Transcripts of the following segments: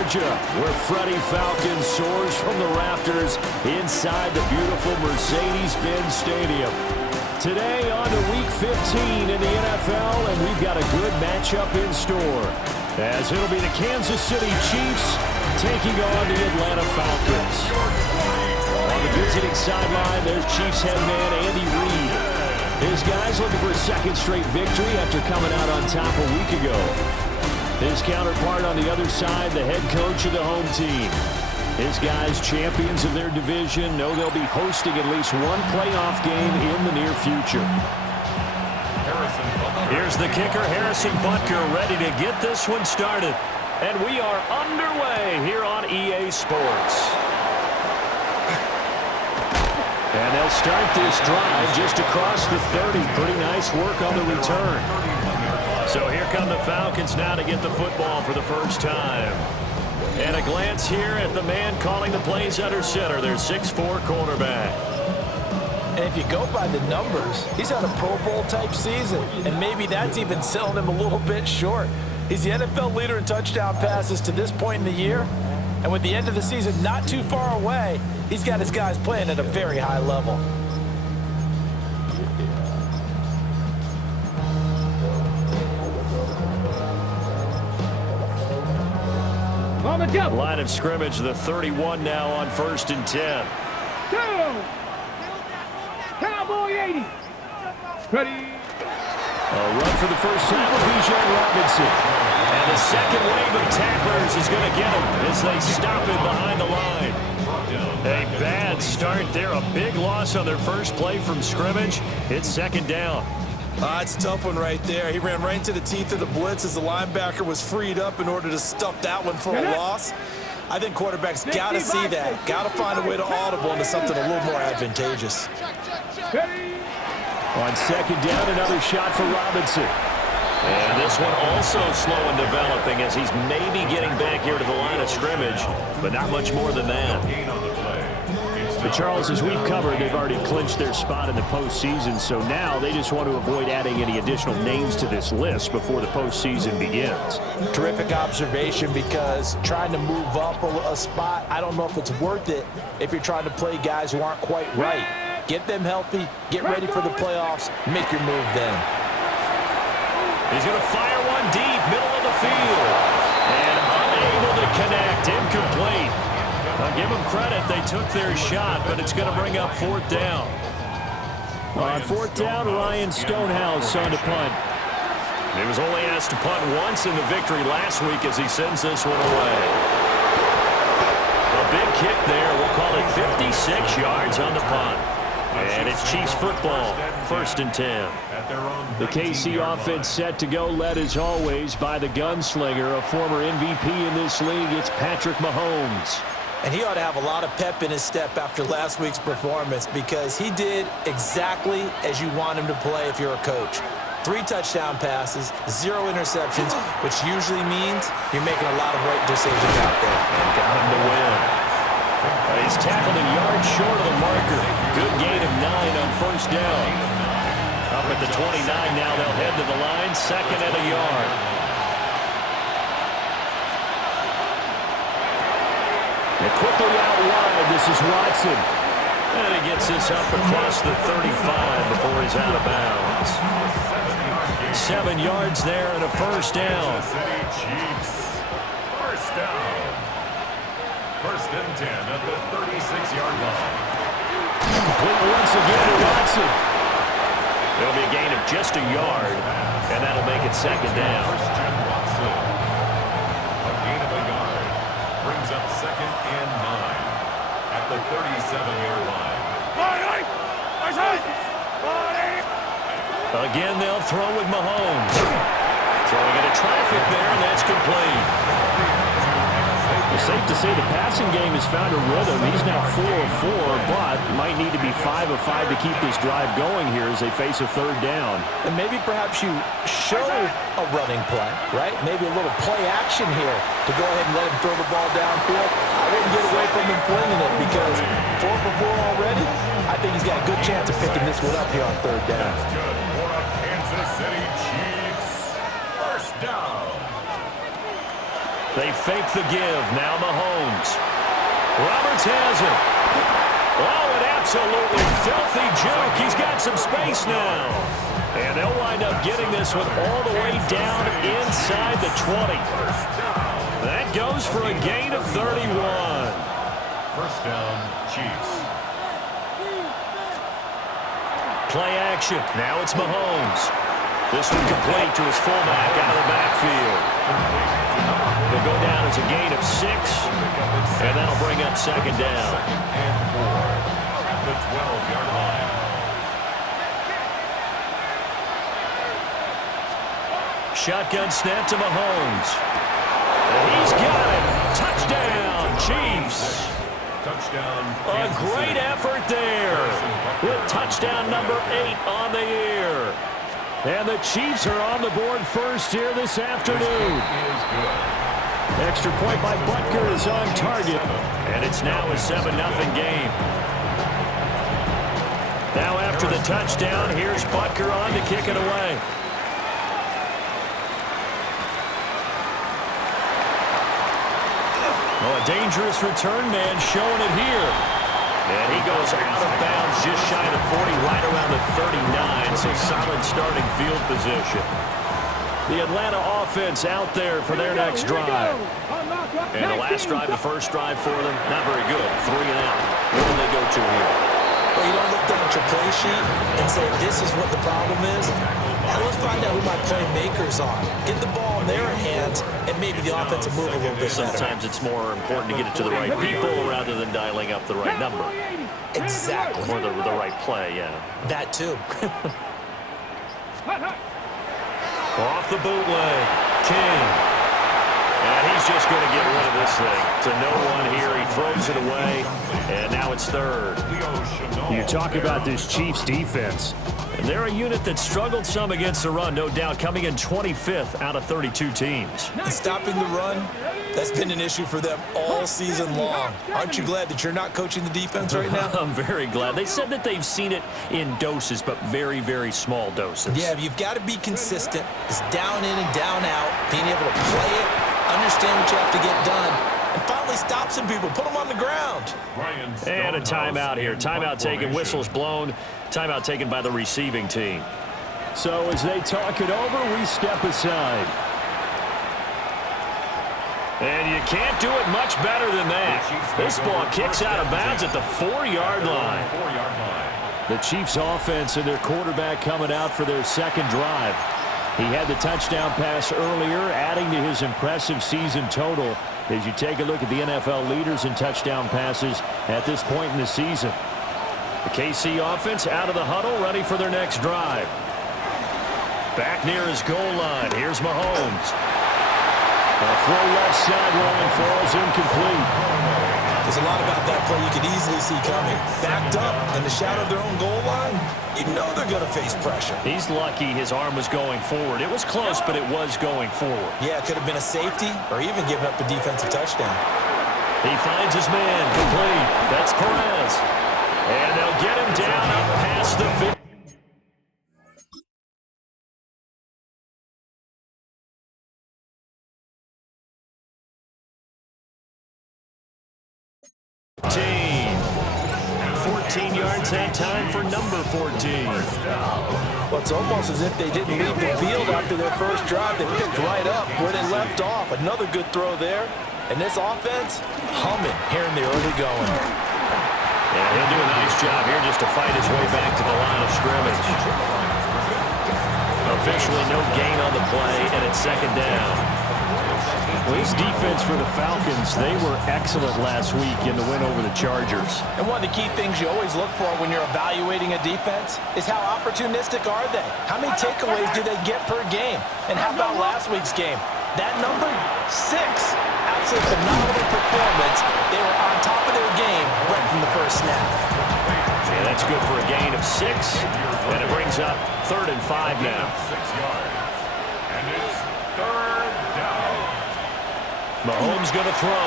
Georgia, where Freddie Falcons soars from the rafters inside the beautiful Mercedes-Benz Stadium. Today on to Week 15 in the NFL, and we've got a good matchup in store, as it'll be the Kansas City Chiefs taking on the Atlanta Falcons. On the visiting sideline, there's Chiefs head man Andy Reid. His guys looking for a second straight victory after coming out on top a week ago. His counterpart on the other side, the head coach of the home team. His guys, champions of their division, know they'll be hosting at least one playoff game in the near future. Here's the kicker, Harrison Butker, ready to get this one started. And we are underway here on EA Sports. And they'll start this drive just across the 30. Pretty nice work on the return. So here come the Falcons now to get the football for the first time. And a glance here at the man calling the plays under center, their 6'4" cornerback. And if you go by the numbers, he's had a Pro Bowl type season. And maybe that's even selling him a little bit short. He's the NFL leader in touchdown passes to this point in the year. And with the end of the season not too far away, he's got his guys playing at a very high level. Line of scrimmage, the 31 now on 1st and 10. Cowboy 80. Ready. A run for the first time with Bijan Robinson. And the second wave of tacklers is going to get him as they stop him behind the line. A bad start there. A big loss on their first play from scrimmage. It's second down. It's a tough one right there. He ran right into the teeth of the blitz as the linebacker was freed up in order to stuff that one for a loss. I think quarterbacks got to see that. Got to find a way to audible into something a little more advantageous. On second down, another shot for Robinson. And this one also slow in developing as he's maybe getting back here to the line of scrimmage, but not much more than that. But Charles, as we've covered, they've already clinched their spot in the postseason, so now they just want to avoid adding any additional names to this list before the postseason begins. Terrific observation, because trying to move up a spot, I don't know if it's worth it if you're trying to play guys who aren't quite right. Get them healthy, get ready for the playoffs, make your move then. He's going to fire one deep, middle of the field. And unable to connect, incomplete. I'll give them credit, they took their shot, but it's going to bring up 4th down. On 4th down, Ryan Stonehouse on to punt. He was only asked to punt once in the victory last week as he sends this one away. A big kick there, we'll call it 56 yards on the punt. And it's Chiefs football, 1st and 10. The KC offense set to go, led as always by the gunslinger, a former MVP in this league. It's Patrick Mahomes. And he ought to have a lot of pep in his step after last week's performance, because he did exactly as you want him to play if you're a coach. 3 touchdown passes, 0 interceptions, which usually means you're making a lot of right decisions out there. And got him to win. He's tackled a yard short of the marker. Good gain of 9 on 1st down. Up at the 29 now, they'll head to the line, 2nd and a yard. And quickly out wide, this is Watson. And he gets this up across the 35 before he's out of bounds. 7 yards there and a 1st down. Chiefs. 1st down. 1st and 10 at the 36-yard line. Complete once again to Watson. There'll be a gain of just a yard, and that'll make it 2nd down. Watson. A gain of a yard brings up 2nd and 9 at the 37-yard line. Again, they'll throw with Mahomes. Throwing into traffic there, and that's complete. It's safe to say the passing game has found a rhythm. He's now 4 of 4, but might need to be 5 of 5 to keep this drive going here as they face a 3rd down. And maybe perhaps you show a running play, right? Maybe a little play action here to go ahead and let him throw the ball downfield. I wouldn't get away from him flinging it, because 4 for 4 already, I think he's got a good chance of picking this one up here on 3rd down. That's good for a Kansas City Chiefs. 1st down. They fake the give. Now Mahomes. Roberts has it. Oh, an absolutely filthy juke. He's got some space now. And they'll wind up getting this one all the way down inside the 20. That goes for a gain of 31. First down, Chiefs. Play action. Now it's Mahomes. This one complete to his fullback out of the backfield. They'll go down as a gain of 6, and that'll bring up second down. Second and 4 at the 12-yard line. Shotgun snap to Mahomes. And he's got it. Touchdown, Chiefs. Touchdown. A great effort there with touchdown number 8 on the year. And the Chiefs are on the board first here this afternoon. Extra point by Butker is on target. And it's now a 7-0 game. Now after the touchdown, here's Butker on to kick it away. Oh, a dangerous return man showing it here. And he goes out of bounds just shy of 40, right around the 39, so solid starting field position. The Atlanta offense out there for their next drive. And the last drive, the first drive for them, not very good. 3 and out. Where do they go to here? Well, you don't look down at your play sheet and say, this is what the problem is. Now let's find out who my playmakers are. Get the ball in their hands, and maybe the offense will move a little bit better. Sometimes it's more important to get it to the right people rather than dialing up the right number. Exactly. Or the right play, yeah. That too. Off the bootleg. King. And he's just going to get rid of this thing. To no one here. He throws it away. And now it's third. You talk about this Chiefs defense. And they're a unit that struggled some against the run, no doubt, coming in 25th out of 32 teams. And stopping the run, that's been an issue for them all season long. Aren't you glad that you're not coaching the defense right now? I'm very glad. They said that they've seen it in doses, but very, very small doses. Yeah, you've got to be consistent. It's down in and down out, being able to play it, understand what you have to get done, and finally stop some people, put them on the ground. And a timeout here. Timeout taken, whistles blown. Timeout taken by the receiving team. So as they talk it over, we step aside. And you can't do it much better than that. This ball kicks out of bounds at the 4-yard line. The Chiefs offense and their quarterback coming out for their second drive. He had the touchdown pass earlier, adding to his impressive season total as you take a look at the NFL leaders in touchdown passes at this point in the season. The KC offense out of the huddle, ready for their next drive. Back near his goal line. Here's Mahomes. A throw left sideline falls incomplete. There's a lot about that play you could easily see coming. Backed up in the shadow of their own goal line, you know they're going to face pressure. He's lucky his arm was going forward. It was close, but it was going forward. Yeah, it could have been a safety or even given up a defensive touchdown. He finds his man complete. That's Perez. And they'll get him down up past the 50. Team. 14 yards that time for number 14. Well, it's almost as if they didn't leave the field after their first drive. They picked right up where they left off. Another good throw there. And this offense, humming here in the early going. Yeah, he'll do a nice job here just to fight his way back to the line of scrimmage. Officially no gain on the play, and it's second down. Well, this defense for the Falcons, they were excellent last week in the win over the Chargers. And one of the key things you always look for when you're evaluating a defense is how opportunistic are they? How many takeaways do they get per game? And how about last week's game? That number, 6. Absolutely phenomenal performance. They were on top of their game right from the first snap. Yeah, that's good for a gain of 6. And it brings up 3rd and 5 now. 6 yards. And it's 3rd down. Mahomes going to throw.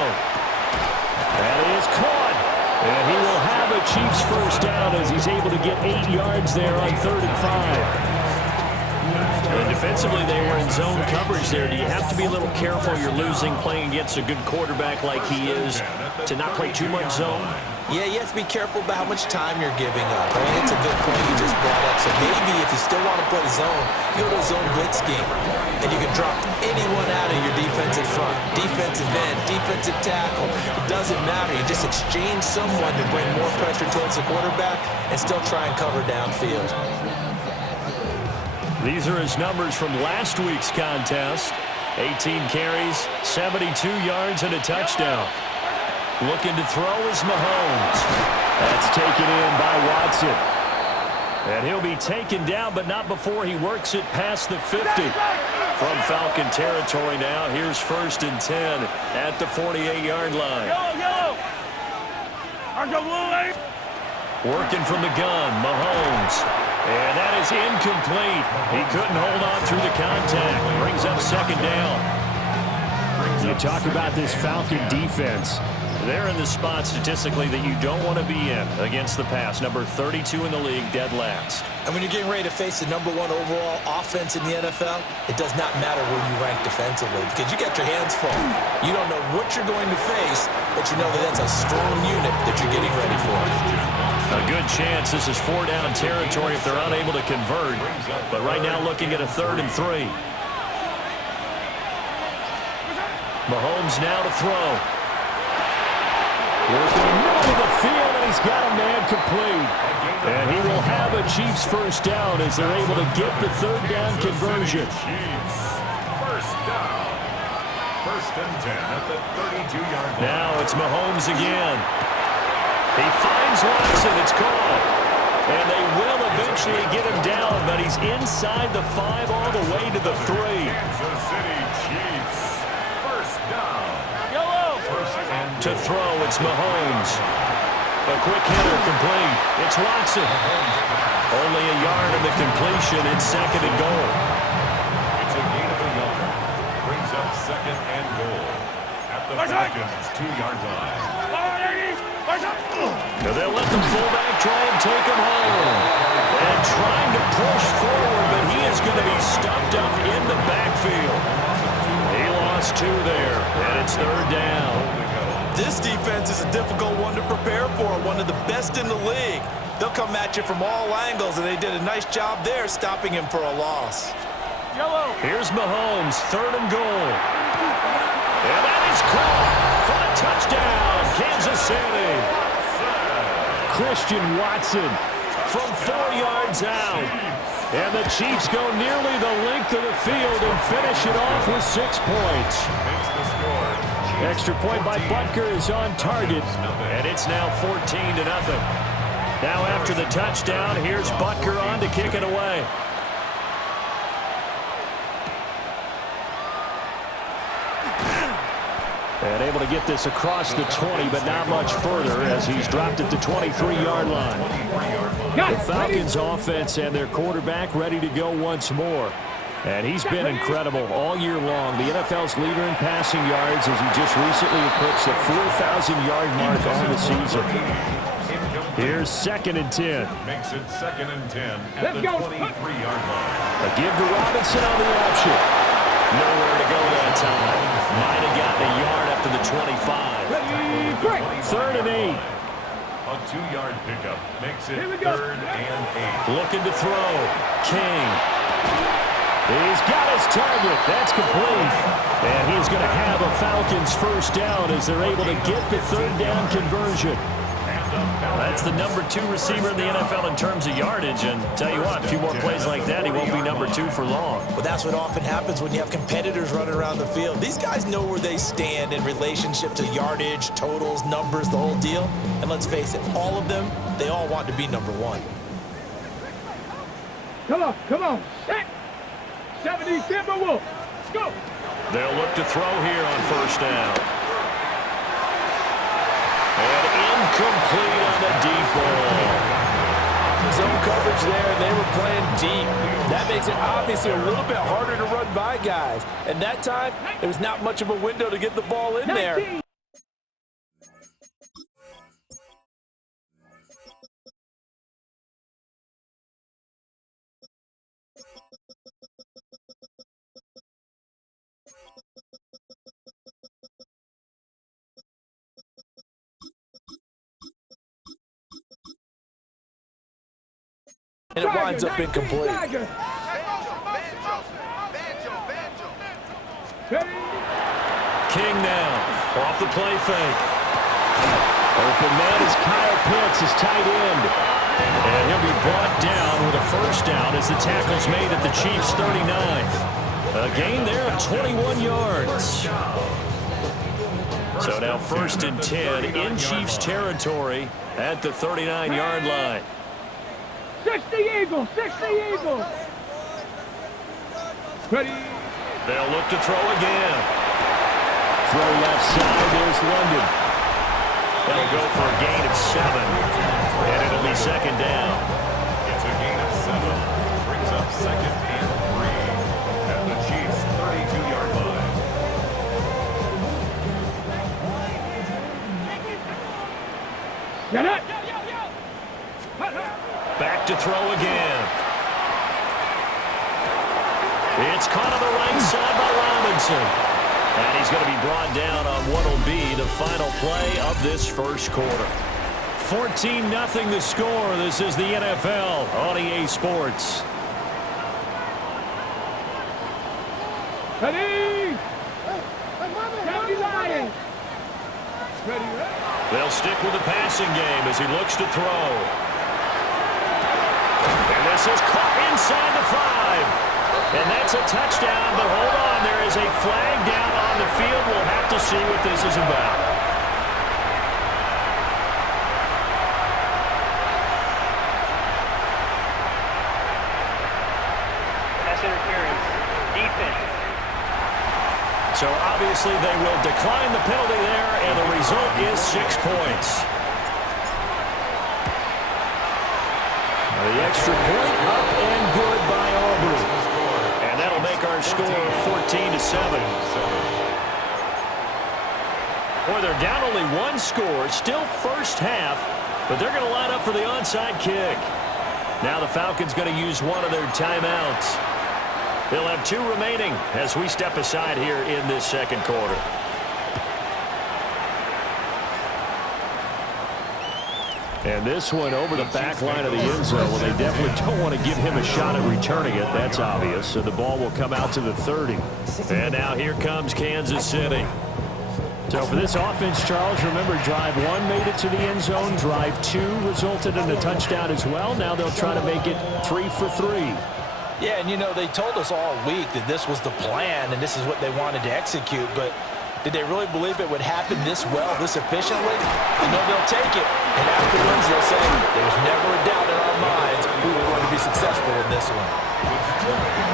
That is caught. And he will have a Chiefs first down as he's able to get 8 yards there on 3rd and 5. And defensively, they were in zone coverage there. Do you have to be a little careful? You're losing playing against a good quarterback like he is to not play too much zone? Yeah, you have to be careful about how much time you're giving up. I mean, it's a good point you just brought up. So maybe if you still want to play zone, you go to a zone blitz scheme. And you can drop anyone out of your defensive front. Defensive end, defensive tackle. It doesn't matter. You just exchange someone to bring more pressure towards the quarterback and still try and cover downfield. These are his numbers from last week's contest. 18 carries, 72 yards, and a touchdown. Looking to throw is Mahomes. That's taken in by Watson. And he'll be taken down, but not before he works it past the 50. From Falcon territory now, here's 1st and 10 at the 48-yard line. Working from the gun, Mahomes. And that is incomplete. He couldn't hold on through the contact. Brings up 2nd down. You talk about this Falcon defense. They're in the spot statistically that you don't want to be in against the pass. Number 32 in the league, dead last. And when you're getting ready to face the #1 overall offense in the NFL, it does not matter where you rank defensively because you got your hands full. You don't know what you're going to face, but you know that that's a strong unit that you're getting ready for. A good chance this is 4-down territory if they're unable to convert. But right now looking at a 3rd and 3. Mahomes now to throw. Working in the middle of the field, and he's got a man complete. And he will have a Chiefs 1st down as they're able to get the 3rd down conversion. First down. 1st and 10 at the 32-yard line. Now it's Mahomes again. He finds Watson. It's caught. And they will eventually get him down, but he's inside the 5 all the way to the 3. Kansas City Chiefs. First down. To throw, it's Mahomes. A quick hitter complete. It's Watson. Only a yard of the completion. It's 2nd and goal. It's a gain of a yard. Brings up 2nd and goal at the Falcons' 2-yard line. Now they'll let the fullback try and take him home. And trying to push forward, but he is going to be stuffed up in the backfield. He lost 2 there, and it's 3rd down. This defense is a difficult one to prepare for, one of the best in the league. They'll come at you from all angles, and they did a nice job there stopping him for a loss. Here's Mahomes, 3rd and goal. And that is caught for a touchdown, Kansas City. Christian Watson from 4 yards out. And the Chiefs go nearly the length of the field and finish it off with 6 points. Makes the score. Extra point by Butker is on target, and it's now 14-0. Now after the touchdown, here's Butker on to kick it away. And able to get this across the 20, but not much further as he's dropped at the 23-yard line. The Falcons offense and their quarterback ready to go once more. And he's been incredible all year long. The NFL's leader in passing yards as he just recently eclipsed the 4,000-yard mark on the season. Here's 2nd and 10. Makes it 2nd and 10 at the 23-yard line. A give to Robinson on the option. Nowhere to go that time. Might have gotten a yard up to the 25. 3rd and 8. A 2-yard pickup makes it 3rd and 8. Looking to throw. King. He's got his target. That's complete. And he's going to have a Falcons 1st down as they're able to get the 3rd down conversion. That's the number 2 receiver in the NFL in terms of yardage. And tell you what, a few more plays like that, he won't be number 2 for long. Well, that's what often happens when you have competitors running around the field. These guys know where they stand in relationship to yardage, totals, numbers, the whole deal. And let's face it, all of them, they all want to be number 1. Come on. Set. 70 Timberwolves. Let's go. They'll look to throw here on 1st down. And incomplete on the deep ball. Zone coverage there, and they were playing deep. That makes it obviously a little bit harder to run by guys. And that time, there was not much of a window to get the ball in there. and it winds up incomplete. King now, off the play fake. Open man is Kyle Pitts, his tight end. And he'll be brought down with a first down as the tackle's made at the Chiefs' 39. A gain there of 21 yards. So now 1st and 10 in Chiefs territory at the 39-yard line. 60 Eagles, 60 Eagles. Ready. They'll look to throw again. Throw left side, there's London. They'll go for a gain of 7. And it'll be 2nd down. It's a gain of 7. Brings up 2nd and 3 at the Chiefs' 32-yard line. Get it. Back to throw again. It's caught on the right side by Robinson. And he's going to be brought down on what will be the final play of this first quarter. 14-0 the score. This is the NFL on EA Sports. Ready. County Lions. Ready. They'll stick with the passing game as he looks to throw. And this is caught inside the 5. And that's a touchdown, but hold on, there is a flag down on the field. We'll have to see what this is about. Pass interference. Defense. So obviously they will decline the penalty there, and the result is 6 points. The extra point up and good by Auburn. And that'll make our score 14-7. Boy, they're down only 1 score, still first half, but they're going to line up for the onside kick. Now the Falcons going to use one of their timeouts. They'll have 2 remaining as we step aside here in this second quarter. And this one over the back line of the end zone. Well, they definitely don't want to give him a shot at returning it. That's obvious. So the ball will come out to the 30. And now here comes Kansas City. So for this offense, Charles, remember drive 1 made it to the end zone. Drive 2 resulted in a touchdown as well. Now they'll try to make it 3 for 3. Yeah, and you know, they told us all week that this was the plan and this is what they wanted to execute, but did they really believe it would happen this well, this efficiently? You know, they'll take it, and afterwards they'll say, there's never a doubt in our minds we were going to be successful in this one.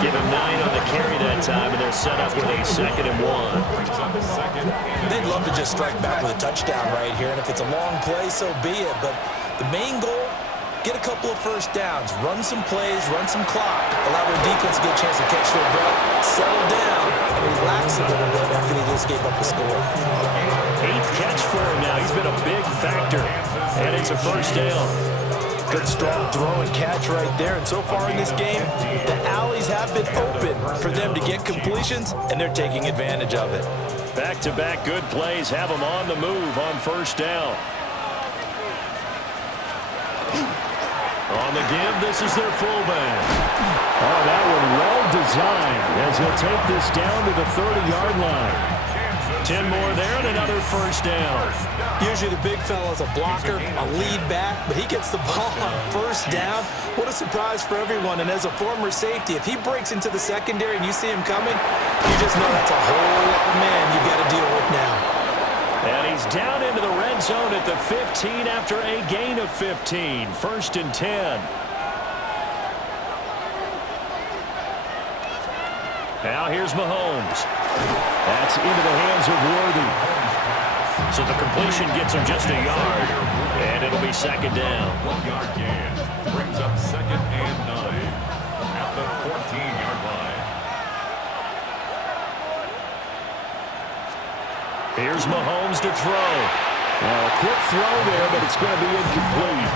Give him 9 on the carry that time, and they're set up with a 2nd and 1. They'd love to just strike back with a touchdown right here, and if it's a long play, so be it. But the main goal, get a couple of first downs, run some plays, run some clock, allow their defense to get a chance to catch their breath, settle down, and relax a little bit after they just gave up a score. 8th catch for him now. He's been a big factor, and it's a first down. Good strong throw and catch right there. And so far in this game, the alleys have been open for them to get completions, and they're taking advantage of it. Back-to-back good plays have them on the move on first down. On the give, this is their fullback. Oh, that one well designed as he'll take this down to the 30-yard line. 10 more there and another first down. Usually the big fella's a blocker, a lead back, but he gets the ball on first down. What a surprise for everyone. And as a former safety, if he breaks into the secondary and you see him coming, you just know that's a whole lot of man you've got to deal with now. And he's down into the red zone at the 15 after a gain of 15. 1st and 10. Now here's Mahomes. That's into the hands of Worthy. So the completion gets him just a yard. And it'll be 2nd down. 1-yard gain. Brings up 2nd and 9 at the 14-yard line. Here's Mahomes to throw. Now a quick throw there, but it's going to be incomplete.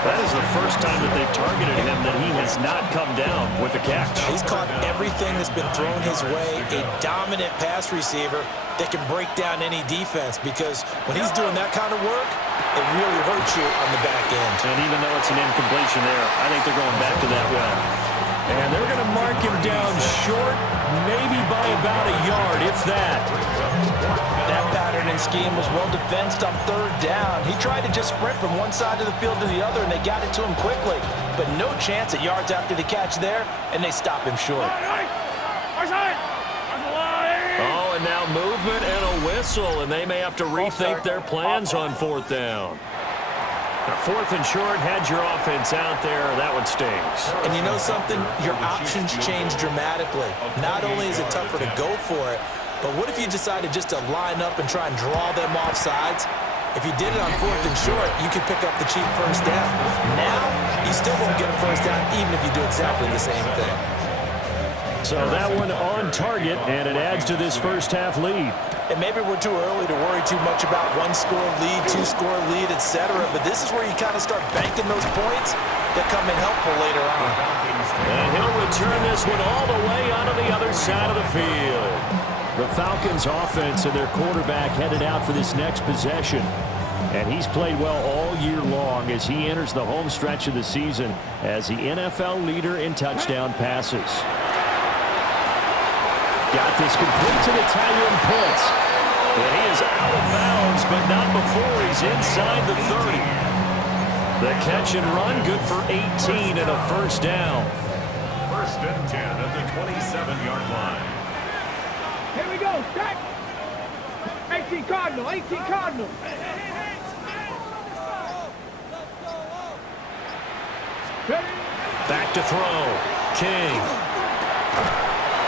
That is the first time that they've targeted him that he has not come down with a catch. He's caught everything that's been thrown his way. A dominant pass receiver that can break down any defense, because when he's doing that kind of work, it really hurts you on the back end. And even though it's an incompletion there, I think they're going back to that well. And they're going to mark him down short, maybe by about a yard, if that. That pattern and scheme was well defensed on third down. He tried to just sprint from one side of the field to the other, and they got it to him quickly. But no chance at yards after the catch there, and they stop him short. Oh, and now movement and a whistle, and they may have to rethink their plans on fourth down. Now, fourth and short, had your offense out there. That one stings. And you know something? Your options change dramatically. Not only is it tougher to go for it, but what if you decided just to line up and try and draw them off sides? If you did it on fourth and short, you could pick up the cheap first down. Now, you still won't get a first down even if you do exactly the same thing. So that one on target, and it adds to this first half lead. And maybe we're too early to worry too much about one-score lead, two-score lead, etc. But this is where you kind of start banking those points that come in helpful later on. And he'll return this one all the way onto the other side of the field. The Falcons offense and their quarterback headed out for this next possession. And he's played well all year long as he enters the home stretch of the season as the NFL leader in touchdown passes. Got this complete to the tight end Pitts. And he is out of bounds, but not before he's inside the 30. The catch and run, good for 18 and a first down. First and 10 at the 27-yard line. Here we go, stack. 18 Cardinal, 18 Cardinal. Back to throw. King.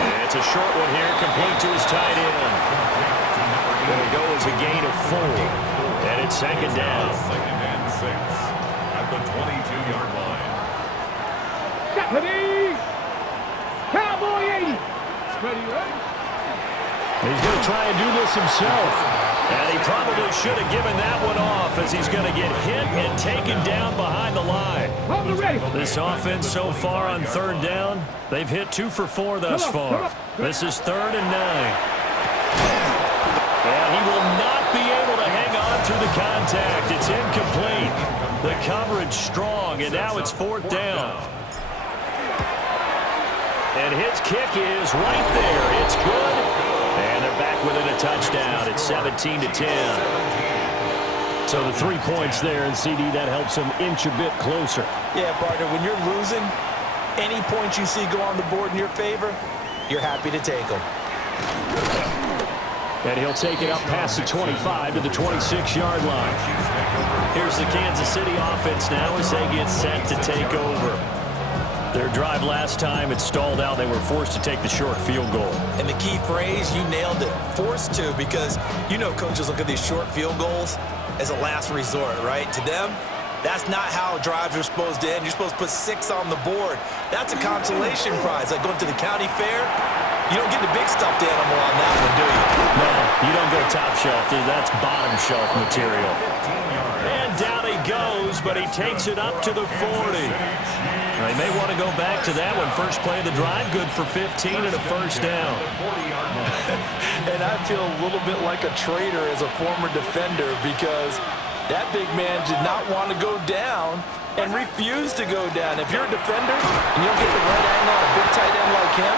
And it's a short one here, complete to his tight end. There it goes, a gain of 4. And it's second down. Second and 6 at the 22-yard line. Stephanie! Cowboy 80. Ready, ready? He's going to try and do this himself. And he probably should have given that one off as he's going to get hit and taken down behind the line. This offense so far on third down, they've hit 2 for 4 thus far. This is 3rd and 9. And he will not be able to hang on through the contact. It's incomplete. The coverage strong, and now it's 4th down. And his kick is right there. It's good. And they're back within a touchdown. It's 17-10. So the 3 points there, and CD, that helps them inch a bit closer. Yeah, partner, when you're losing, any points you see go on the board in your favor, you're happy to take them. And he'll take it up past the 25 to the 26-yard line. Here's the Kansas City offense now as they get set to take over. Their drive last time, it stalled out. They were forced to take the short field goal. And the key phrase, you nailed it, forced to, because you know coaches look at these short field goals as a last resort, right? To them, that's not how drives are supposed to end. You're supposed to put 6 on the board. That's a consolation prize. Like going to the county fair, you don't get the big stuffed animal on that one, do you? No, you don't go top shelf. That's bottom shelf material. And down he goes, but he takes it up to the 40. They may want to go back to that one. First play of the drive, good for 15 and a first down. And I feel a little bit like a traitor as a former defender, because that big man did not want to go down and refused to go down. If you're a defender and you don't get the right angle on a big tight end like him,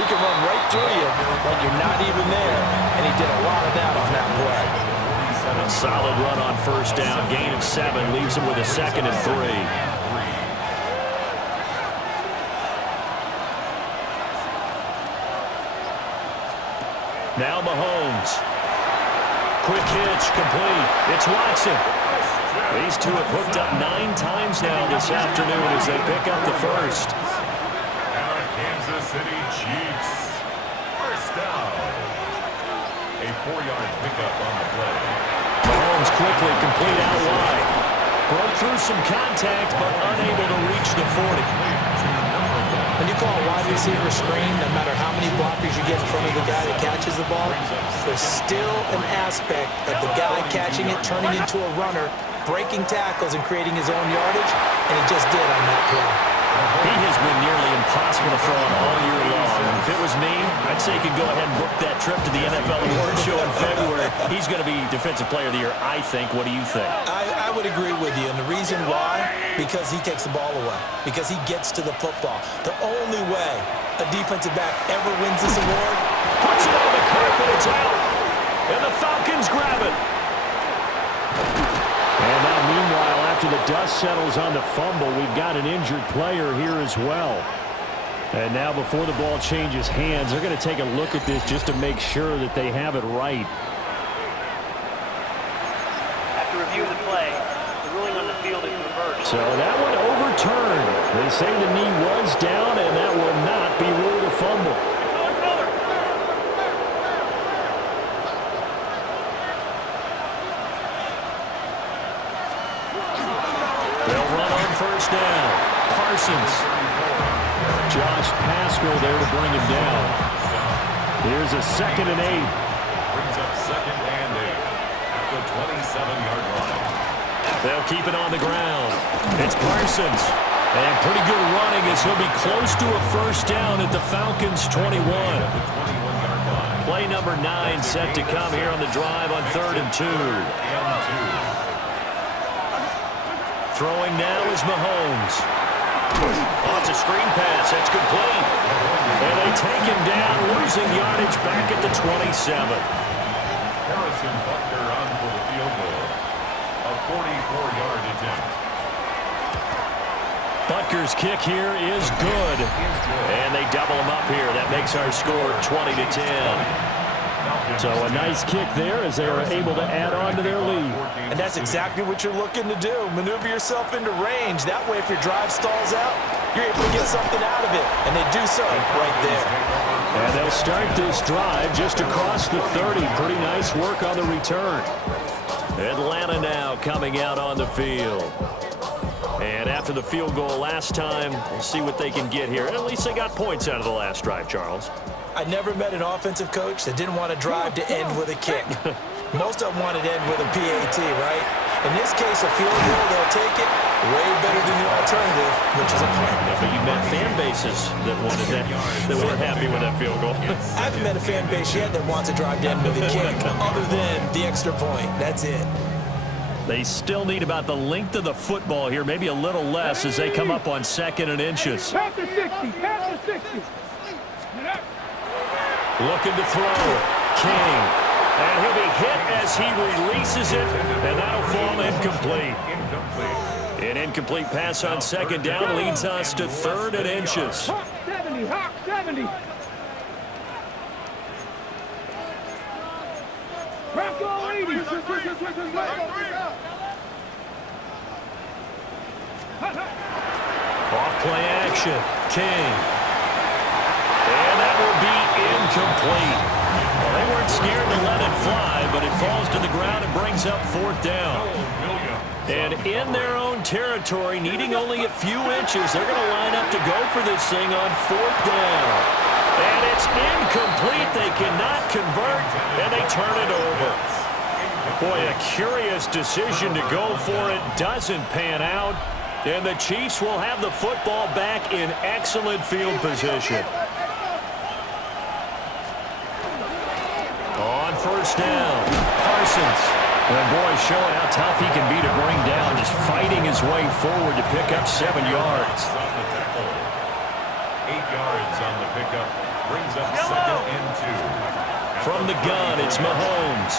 he can run right through you like you're not even there. And he did a lot of that on that play. A solid run on first down. Gain of 7 leaves him with a 2nd and 3. Now Mahomes. Quick hitch, complete. It's Watson. These two have hooked up 9 times now this afternoon as they pick up the first. And our Kansas City Chiefs. First down. A 4-yard pickup on the play. Mahomes quickly complete out wide. Broke through some contact, but unable to reach the 40. When you call a wide receiver screen, no matter how many blockers you get in front of the guy that catches the ball, there's still an aspect of the guy catching catching it, turning into a runner, breaking tackles, and creating his own yardage, and he just did on that play. He has been nearly impossible to throw on all year long. If it was me, I'd say he could go ahead and book that trip to the NFL Award Show in February. He's going to be Defensive Player of the Year, I think. What do you think? I would agree with you, and the reason why, because he takes the ball away, because he gets to the football. The only way a defensive back ever wins this award, puts it on the carpet, it's out, and the Falcons grab it. And now, meanwhile, after the dust settles on the fumble, we've got an injured player here as well. And now, before the ball changes hands, they're going to take a look at this just to make sure that they have it right. After review of the play, the ruling on the field is reversed. So that one overturned. They say the knee was down, and that will not be ruled a fumble. They'll run on first down. Parsons. Josh Pascal there to bring him down. Here's a 2nd and 8. Brings up 2nd and 8 at the 27-yard line. They'll keep it on the ground. It's Parsons. And pretty good running as he'll be close to a first down at the Falcons 21. At the 21-yard line. Play number 9 set to come here on the drive on 3rd and 2. Throwing now is Mahomes. Oh, it's a screen pass. That's complete. And they take him down, losing yardage back at the 27. Harrison Butker on for the field goal. A 44-yard attempt. Butker's kick here is good. And they double him up here. That makes our score 20-10. So a nice kick there as they are able to add on to their lead. and that's exactly what you're looking to do. Maneuver yourself into range. That way, if your drive stalls out, you're able to get something out of it, and they do so right there. And they'll start this drive just across the 30. Pretty nice work on the return. Atlanta now coming out on the field. And after the field goal last time, we'll see what they can get here. At least they got points out of the last drive, Charles. I never met an offensive coach that didn't want to drive to end with a kick. Most of them wanted to end with a PAT, right? In this case, a field goal, they'll take it way better than the alternative, which is a punt. Yeah, but you met fan bases that wanted that, that weren't happy with that field goal. I haven't met a fan base yet that wants to drive to end with a kick, other than the extra point. That's it. They still need about the length of the football here, maybe a little less as they come up on 2nd and inches. Pass to 60, pass to 60. Looking to throw. King. And he'll be hit as he releases it, and that'll fall incomplete. An incomplete pass on 2nd down leads us to 3rd and inches. Hawk 70, Hawk 70. Bronco 80. Off play action. King. And that will be incomplete. Well, they weren't scared to let it fly, but it falls to the ground and brings up 4th down. And in their own territory, needing only a few inches, they're going to line up to go for this thing on 4th down. And it's incomplete. They cannot convert, and they turn it over. Boy, a curious decision to go for it. Doesn't pan out. And the Chiefs will have the football back in excellent field position. On 1st down, Parsons. And boy, showing how tough he can be to bring down, just fighting his way forward to pick up 7 yards. 8 yards on the pickup, brings up 2nd and 2. From the gun, it's Mahomes.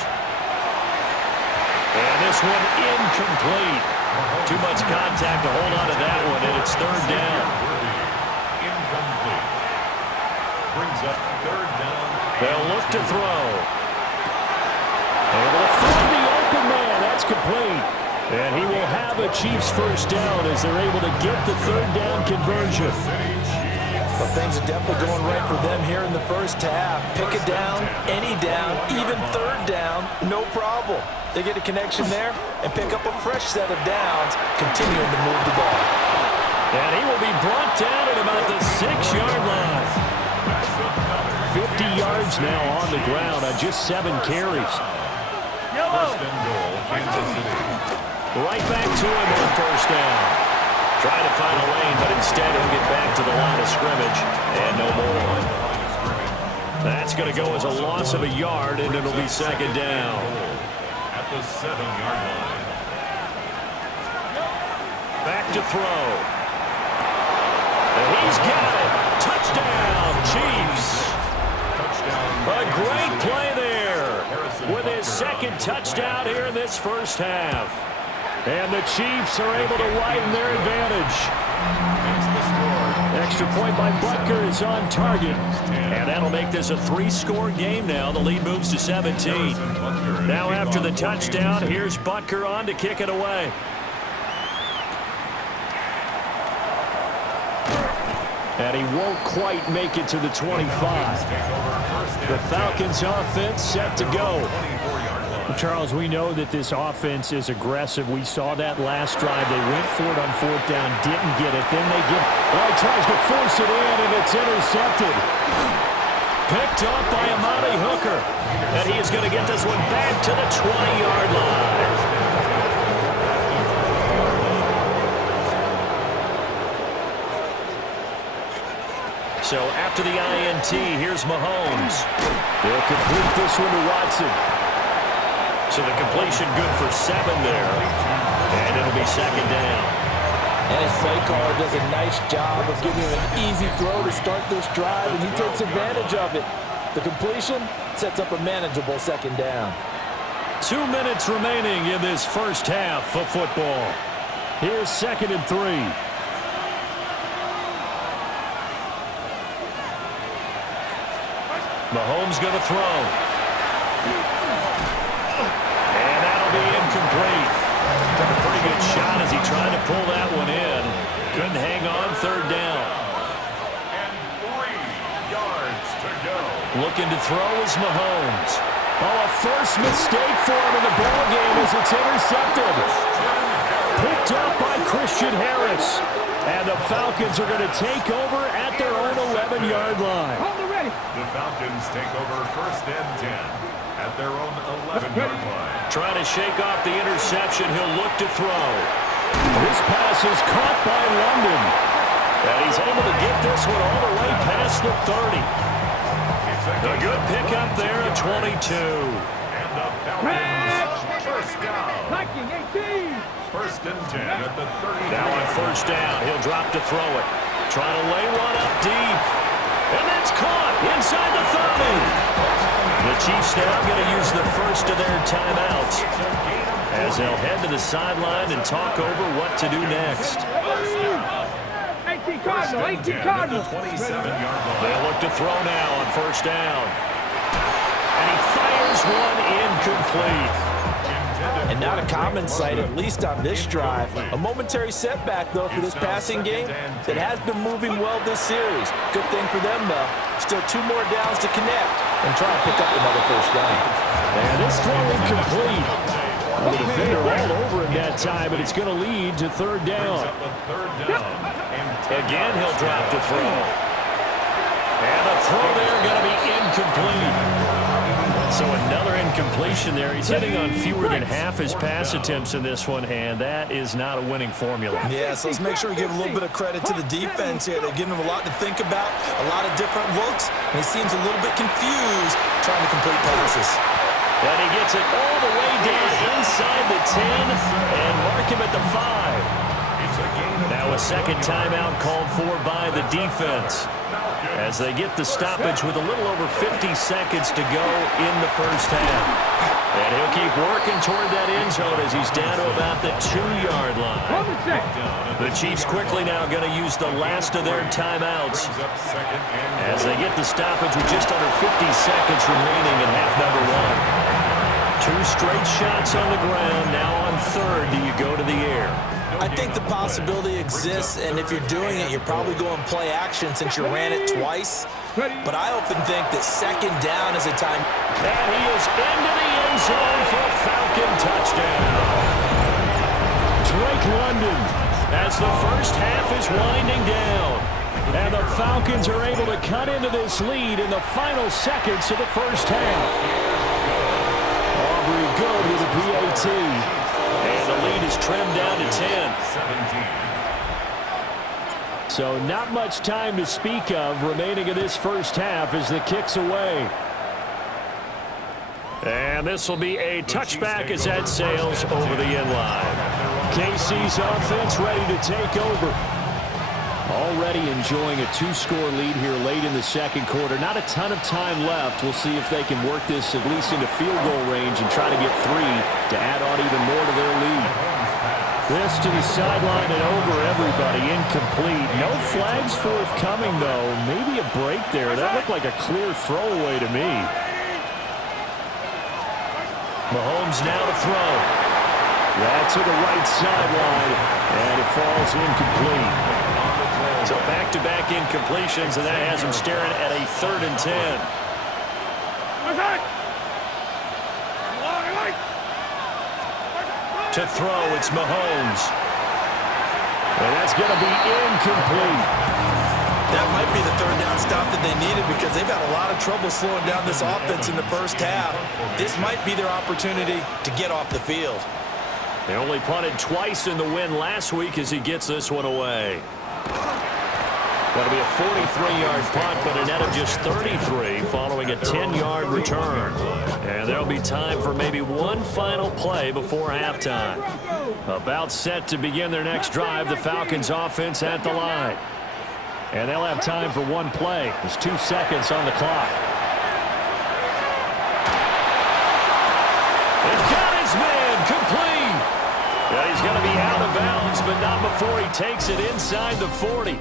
And this one incomplete. Too much contact to hold on to that one, and it's 3rd down. Incomplete. Brings up 3rd down. They'll look to throw. Able to find the open man. That's complete. And he will have a Chiefs 1st down as they're able to get the 3rd down conversion. But things are definitely going right for them here in the first half. Pick it down, any down, even 3rd down, no problem. They get a connection there and pick up a fresh set of downs, continuing to move the ball. And he will be brought down at about the 6-yard line. 50 yards now on the ground on just 7 carries. 1st and goal Kansas City. Right back to him on first down. Trying to find a lane, but instead he'll get back to the line of scrimmage. And no more. That's going to go as a loss of a yard, and it'll be second down. At the 7-yard line. Back to throw. And he's got it. Touchdown, Chiefs. A great play there with his second touchdown here in this first half. And the Chiefs are able to widen their advantage. Extra point by Butker is on target. And that'll make this a 3-score game now. The lead moves to 17. Now after the touchdown, here's Butker on to kick it away. And he won't quite make it to the 25. The Falcons offense set to go. Charles, we know that this offense is aggressive. We saw that last drive. They went for it on fourth down, didn't get it. Then they get, well, he tries to force it in, and it's intercepted. Picked up by Amani Hooker. And he is going to get this one back to the 20-yard line. So after the INT, here's Mahomes. They'll complete this one to Watson. So the completion good for 7 there. And it'll be second down. And his play caller does a nice job of giving him an easy throw to start this drive, and he takes advantage of it. The completion sets up a manageable second down. 2 minutes remaining in this first half of football. Here's 2nd and 3. Mahomes going to throw. And that'll be incomplete. Took a pretty good shot as he tried to pull that one in. Couldn't hang on, third down. And 3 yards to go. Looking to throw is Mahomes. Oh, a first mistake for him in the ballgame as it's intercepted. Picked up by Christian Harris. And the Falcons are going to take over at their own 11-yard line. The Falcons take over 1st and 10 at their own 11-yard line. Trying to shake off the interception. He'll look to throw. This pass is caught by London. And he's able to get this one all the way past the 30. A good pickup there at 22. And the Falcons first down. 1st and 10 at the 30. Now on first down, he'll drop to throw it. Trying to lay one up deep. And that's caught inside the 30. The Chiefs now going to use the first of their timeouts as they'll head to the sideline and talk over what to do next. 18 Cardinal, 18 Cardinal. 27-yard line. They'll look to throw now on first down. And he fires one incomplete. And not a common sight, at least on this drive. A momentary setback, though, for this passing game that has been moving well this series. Good thing for them, though. Still 2 more downs to connect and try to pick up another first down. And this throw incomplete. The defender all over him that time, but it's going to lead to third down. Again, he'll drop to throw. And the throw there going to be incomplete. So another incompletion there. He's hitting on fewer than half his pass attempts in this one, and that is not a winning formula. Yeah, so let's make sure we give a little bit of credit to the defense here. They're giving him a lot to think about, a lot of different looks, and he seems a little bit confused trying to complete passes. And he gets it all the way down inside the 10 and mark him at the 5. Now a second timeout called for by the defense as they get the stoppage with a little over 50 seconds to go in the first half. And he'll keep working toward that end zone as he's down to about the 2-yard line. The Chiefs quickly now going to use the last of their timeouts as they get the stoppage with just under 50 seconds remaining in half number 1. 2 straight shots on the ground. Now on third, do you go to the air? I think the possibility exists, and if you're doing it, you're probably going play action since you ran it twice. But I often think that second down is a time. And he is into the end zone for a Falcon touchdown. Drake London as the first half is winding down. And the Falcons are able to cut into this lead in the final seconds of the first half. Aubrey good with a PAT. is trimmed down to 10. 17. So not much time to speak of remaining in this first half as the kick's away. And this will be a touchback as that sails over the end line. KC's offense ready to take over. Already enjoying a 2-score lead here late in the second quarter. Not a ton of time left. We'll see if they can work this at least into field goal range and try to get 3 to add on even more to their lead. This to the sideline and over everybody. Incomplete. No flags forthcoming, though. Maybe a break there. That looked like a clear throwaway to me. Mahomes now to throw. That to the right sideline, and it falls incomplete. So back-to-back incompletions, and that has him staring at a 3rd and 10. To throw, it's Mahomes. And that's going to be incomplete. That might be the 3rd down stop that they needed because they've had a lot of trouble slowing down this offense in the first half. This might be their opportunity to get off the field. They only punted twice in the win last week as he gets this one away. That'll be a 43-yard punt, but a net of just 33 following a 10-yard return. And there'll be time for maybe one final play before halftime. About set to begin their next drive, the Falcons offense at the line. And they'll have time for one play. There's 2 seconds on the clock. He's got his man complete. Yeah, he's going to be out of bounds, but not before he takes it inside the 40.